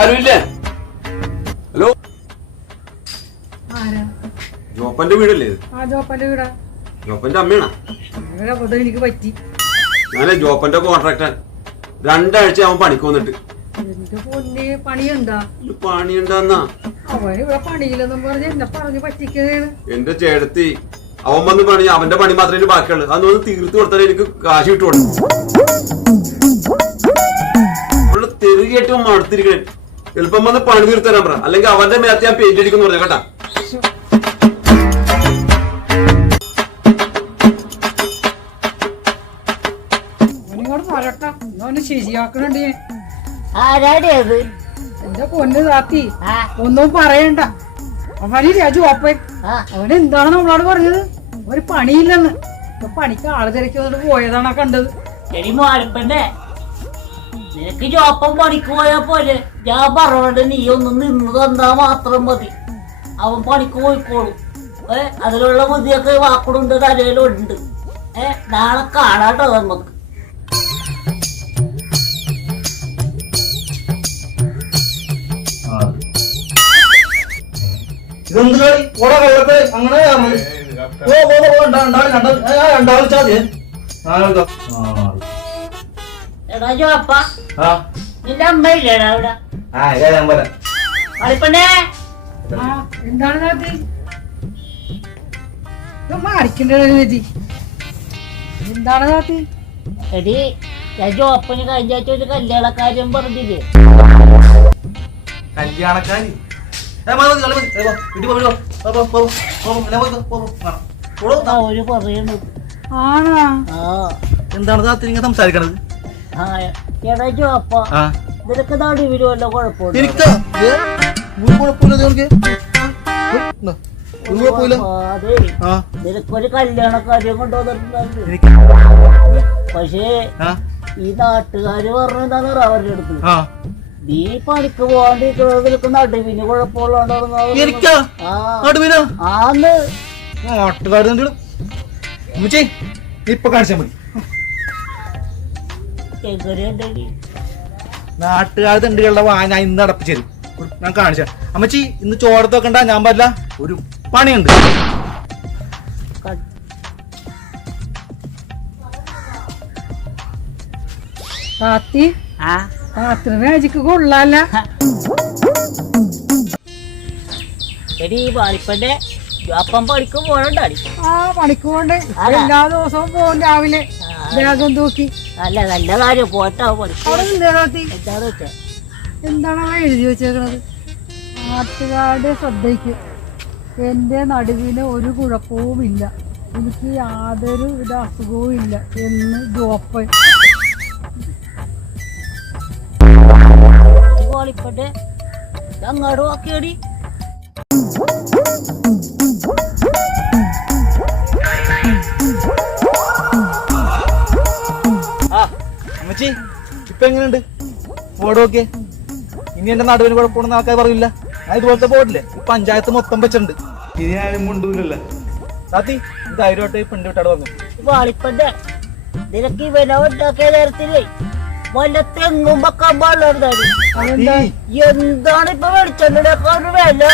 ആരുമില്ലേ? ഹലോ, ജോപ്പന്റെ വീടല്ലേ? ജോപ്പന്റെ വീടാ. ജോപ്പന്റെ അമ്മയാണോ? എനിക്ക് പറ്റി. ഞാനേ ജോപ്പന്റെ കോൺട്രാക്ടർ. 2 ആഴ്ച അവൻ പണിക്ക് വന്നിട്ട്. എന്റെ പൊന്നെ, പണിയുണ്ടാ? പണിയുണ്ടാന്നാ? അവൻ ഇവിടെ പണിയില്ലെന്നും പറഞ്ഞ് എന്നെ പറഞ്ഞു പറ്റിക്കുന്നതാണ്. എന്റെ ചേട്ടത്തി അവൻ വന്ന് പണി, അവന്റെ പണി മാത്രമേ ബാക്കിയുള്ളൂ. അതൊന്ന് തീർത്ത് കൊടുത്താലേ എനിക്ക് കാശ് കിട്ടുള്ളൂ. ഇവിടെ തെരുകേറ്റവും മടുത്തിരിക്കണേ. എളുപ്പം വന്ന് പണി തീർത്ത് തരാൻ പറ, അല്ലെങ്കിൽ അവന്റെ മേത്ത് ഞാൻ പെയിന്റ് അടിക്കുന്നു പറഞ്ഞ കേട്ടാ. ശരിയാക്കണുണ്ട്. ആരാടിയത്? എന്റെ പൊന്ന് താത്തി, ഒന്നും പറയണ്ട. അവനില്ല ജോപ്പൻ. അവനെന്താണ് നമ്മളോട് പറഞ്ഞത്? ഒരു പണിയില്ലെന്ന്. പണിക്ക് ആള് തിരക്കി വന്നിട്ട് പോയതാണ് കണ്ടത്. ശരി മോരപ്പന്നെ, നിനക്ക് ജോപ്പം പണിക്ക് പോയാ പോലെ. ഞാൻ പറഞ്ഞോണ്ട് നീ ഒന്ന് നിന്ന് തന്നാ മാത്രം മതി. അവൻ പണിക്ക് പോയിക്കോളും. അതിലുള്ള ബുദ്ധിയൊക്കെ വാക്കുടുണ്ട്, തലയിലുണ്ട്. നാളെ കാണാട്ടോ നമുക്ക്. അങ്ങനെ എടാ ജോപ്പ, നിന്റെ അമ്മയില്ലേടാ ഇവിടെ? കളിപ്പണ്ണേ, എന്താണ് താത്തി മാറിക്കണ്ടേജി? എന്താണ് താത്തി? എടി, ഞാൻ ജോപ്പന് കഴിഞ്ഞ ആഴ്ച ഒരു കല്യാണക്കാര്യം പറഞ്ഞില്ലേ? കല്യാണക്കാരി എന്താണ് താത്തി നിങ്ങൾ സംസാരിക്കണത്? എടാ ജോപ്പ, നിനക്ക് നടുവിന് വല്ല കുഴപ്പമില്ല? നിനക്കൊരു കല്യാണക്കാര്യം കൊണ്ടുവന്നിട്ടുണ്ടായിരുന്നു. പക്ഷേ ഈ നാട്ടുകാര് പറഞ്ഞെന്താന്ന് അവരുടെ അടുത്ത് നീ പണിക്ക് പോകാണ്ടിരിക്കുന്നത് നിനക്ക് നടുവിന് കുഴപ്പമുള്ളതാന്ന്. ഇപ്പൊ കാണിച്ചാ മതി. നാട്ടുകാർ തണ്ടുകളുടെ ഞാൻ ഇന്ന് അടപ്പിച്ചു ഞാൻ കാണിച്ച. അമ്മച്ചി ഇന്ന് ചോടത്ത് വെക്കണ്ട, ഞാൻ പറ്റില്ല, ഒരു പണിയുണ്ട്. താത്തി രാജിക്ക് കൊള്ളാല്ല. എടി വാളിപ്പന്റെ ജോപ്പം പണിക്ക് പോകണ്ടാടി. പണിക്ക് പോണ്ടേ? എല്ലാ ദിവസവും പോകും രാവിലെ ബാഗും തൂക്കി. നല്ല നല്ല കാര്യം പോട്ടോ. എന്താണ് എഴുതി വെച്ചേക്കണത്? നാട്ടുകാരുടെ ശ്രദ്ധയ്ക്ക്, എന്റെ നടുവിന് ഒരു കുഴപ്പവുമില്ല, എനിക്ക് യാതൊരു വിധ അസുഖവും ഇല്ല എന്ന് ജോപ്പൻ. വാളിപ്പന്റെ അങ്ങോട്ട് നോക്കിയടി. അമ്മച്ചി ഇപ്പൊ എങ്ങനെയുണ്ട്? ഓടോക്കെ ഇനി എന്റെ നടുവിന് കുഴപ്പമുണ്ടെന്ന് ആൾക്കാർ പറയില്ല. ഞാൻ ഇതുപോലത്തെ ബോർഡില്ലേ പഞ്ചായത്ത് മൊത്തം വെച്ചിട്ടുണ്ട്. ഇനി ഞാനും കൊണ്ടുവരില്ല. താത്തി ഇത് ധൈര്യമായിട്ട് പെണ്ണ് വിട്ടാട് വന്നു. വാളിപ്പന്റെ നിനക്ക് വില ഉണ്ടാക്കിയ നേരത്തില്ലേ വല്ല തെങ്ങും വെക്കാൻ പാടില്ലായിരുന്നു. എന്താണ് ഇപ്പൊ വെളിച്ചെണ്ണ വില?